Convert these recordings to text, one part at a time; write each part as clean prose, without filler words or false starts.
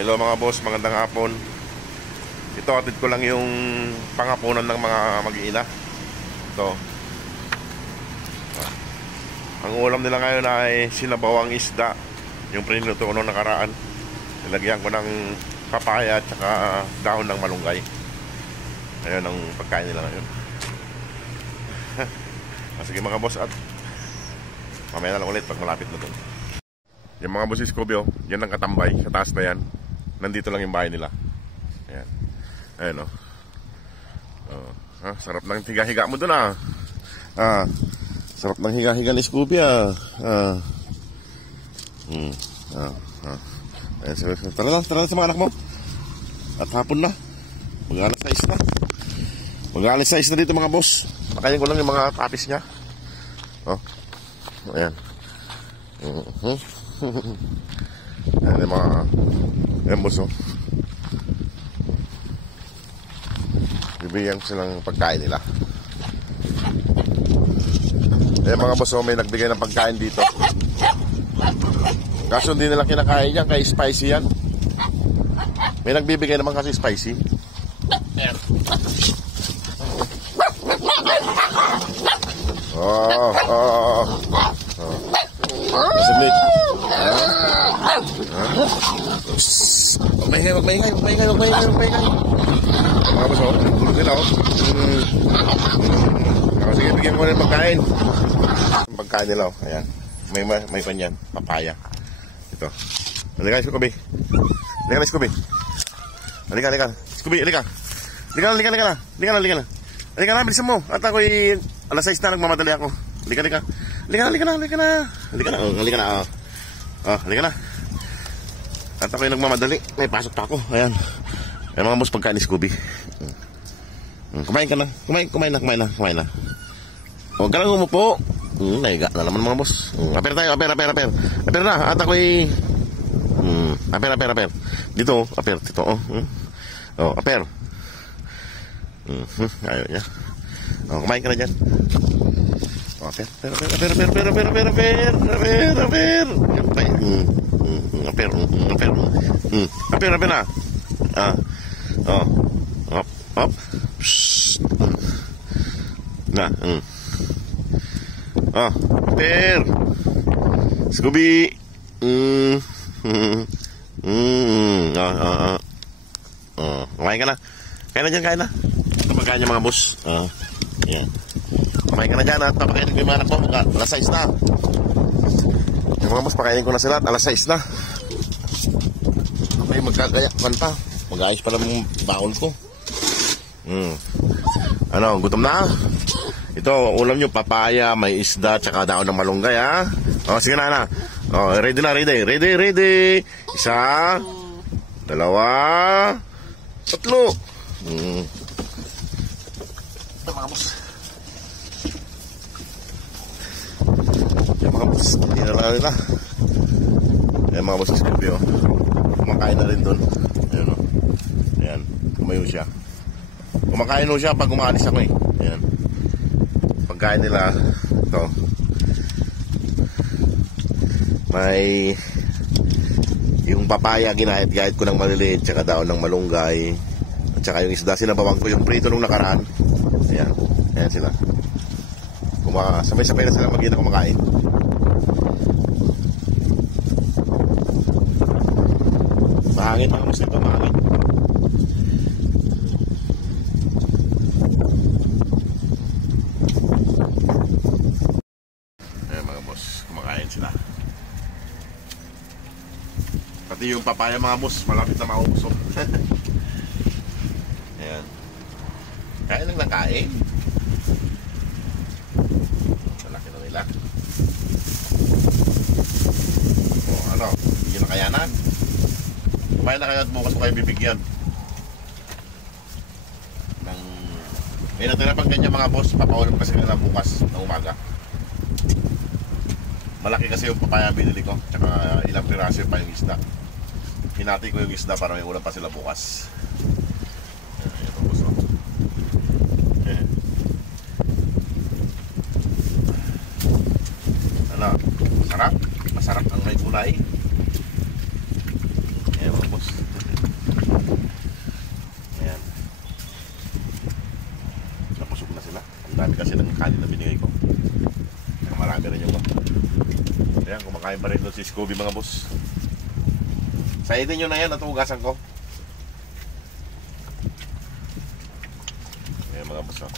Hello mga boss, magandang hapon. Ito, atid ko lang yung pangapunan ng mga mag-iina. Ito. Ang ulam nila ngayon ay sinabawang isda. Yung priniluto ko noong nakaraan. Nilagyan ko ng papaya at saka dahon ng malunggay. Ayun ang pagkain nila ngayon. Sige mga boss, at mamaya na lang ulit pag malapit na doon. Yung mga boss Scobio, yan ang katambay. Sa taas na yan. Nandito lang yung bahay nila. Ayan. Ayan o. Sarap ng higa-higa mo doon sarap ng higa-higa ni Scooby Tara na sa mga anak mo. At hapon na. Mag-alas 6 na. Mag-alas 6 na dito mga boss. Pakain ko lang yung mga kapis niya. Ayan. Ayan yung mga embos bibigyan silang pagkain nila. Mga boss, may nagbigay ng pagkain dito. Kaso hindi nila kinakain yan, kaya spicy yan. May nagbibigay naman kasi spicy. Masablik. Wag maingay. Mga boss, tulog nila sige, bigyan ko rin pagkain. Pagkain nila ayan. May panyan, papaya. Ito. Halika, Scooby. Halika na, Scooby. Halika. Scooby, halika. Halika na, bilisan mo. At ako'y alas 6 na, nagmamadali ako. Halika na. At ako'y nagmamadali. May pasok pa ako. Ayan. Ayan mga boss, pagkain ni Scooby. Kumain ka na. Kumain na. Huwag ka lang umupo. Naiga na naman mga boss. Aper tayo. Aper na. At ako'y aper. Dito. Aper. Dito. Aper. Ayaw niya. Kumain ka na dyan. Aper. Aper na. Hop. Na. Aper. Scooby. Kumain ka na. Kain na. Ito pagkain niya mga boss. Yan. Kumain ka na dyan at papakainin ko yung mga anak mo. Alas 6 na. Yung mga boss, pakainin ko na sila at alas 6 na. Okay, magkagaya. Kanta. Mag-ayos pala mong baon ko. Gutom na? Ito, ulam nyo, papaya, may isda, tsaka daon ng malunggay, sige na. Ready na. Ready. 1, 2, 3. Ito mga boss. Hindi na lang nila. Mga boss, Scorpio. Kumakain na rin doon. Ayan, kumayo siya. Kumakain mo siya pag umalis ako Ayan. Pagkain nila ito. May yung papaya, ginahit-gahit ko ng maliliit, tsaka daon ng malunggay, at tsaka yung isda, sinabawang ko yung prito nung nakaraan. Ayan sila. Sabay-sabay na sila mag-ina kumakain. Mahangin mga boss, ito mahangin. Sila. Pati yung papaya mga boss, malapit na maubos. Ayan. Kain lang ng kain. Malaki na nila. Bigyan na kayanan. Kumain na kayo at bukas ko kayo bibigyan. May natira pang ganyan mga boss, papaulam kasi nila bukas na umaga. Malaki kasi yung papaya binili ko, tsaka ilang piraso pa yung isda. Hinati ko yung isda para may ulam pa sila bukas. Ito gusto. Sarap. Masarap ang may gulay. Ayan mga boss. kanin na binigay ko. Marami rin yung ayan, kumakain pa rin doon si Scooby mga boss. Saidin nyo na yan at hugasan ko. Ayan mga boss, oh.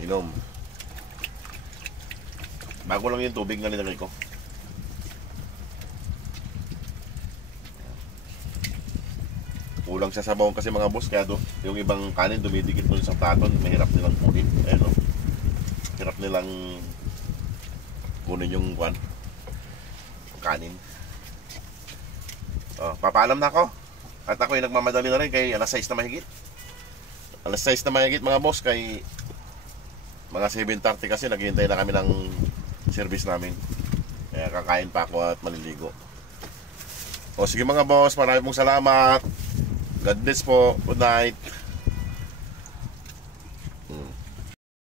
Inom. Bago lang yung tubig na nilagay ko. Kulang sa sabaw kasi mga boss, kaya yung ibang kanin dumidikit doon sa platon, mahirap nilang kunin. Ayan, o. Hirap nilang kunin yung kanin. Papaalam na ako. At ako yung nagmamadali na rin kay alas 6 na mahigit. Alas 6 na mahigit mga boss, kay mga 7:30 kasi naghihintay na kami ng service namin. Kaya kakain pa ako at maliligo. O sige mga boss, maraming pong salamat. God bless po. Good night.